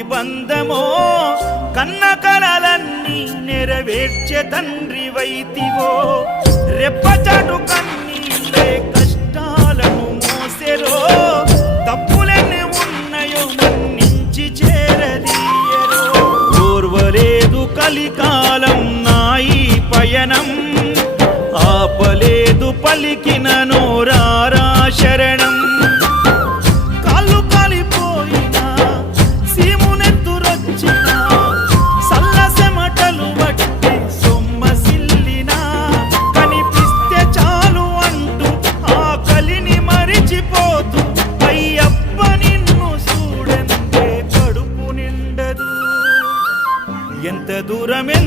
ముక్తి బంధమో కన్న కలలన్నీ నెరవేర్చే తండ్రి వైతివో రెప్పచాటు కన్నీళ్ళే కష్టాలను మోసెరో తప్పులెన్ని ఉన్నాయో మన్నించి చేరదీయరో ఓర్వలేదు కలికాలం నాయి పయనం ఆపలేదు పలికిన నోరారా శరణం కాళ్ళు కాలిపోయినా సీమునెత్తురొచ్చినా సల్లసెమటలు బట్టి సొమ్మసిల్లినా కనిపిస్తే చాలు అంటూ ఆ కలిని మరిచిపోతూ అయ్యప్ప నిన్ను చూడంతే కడుపు నిండదు ఎంత దూరమే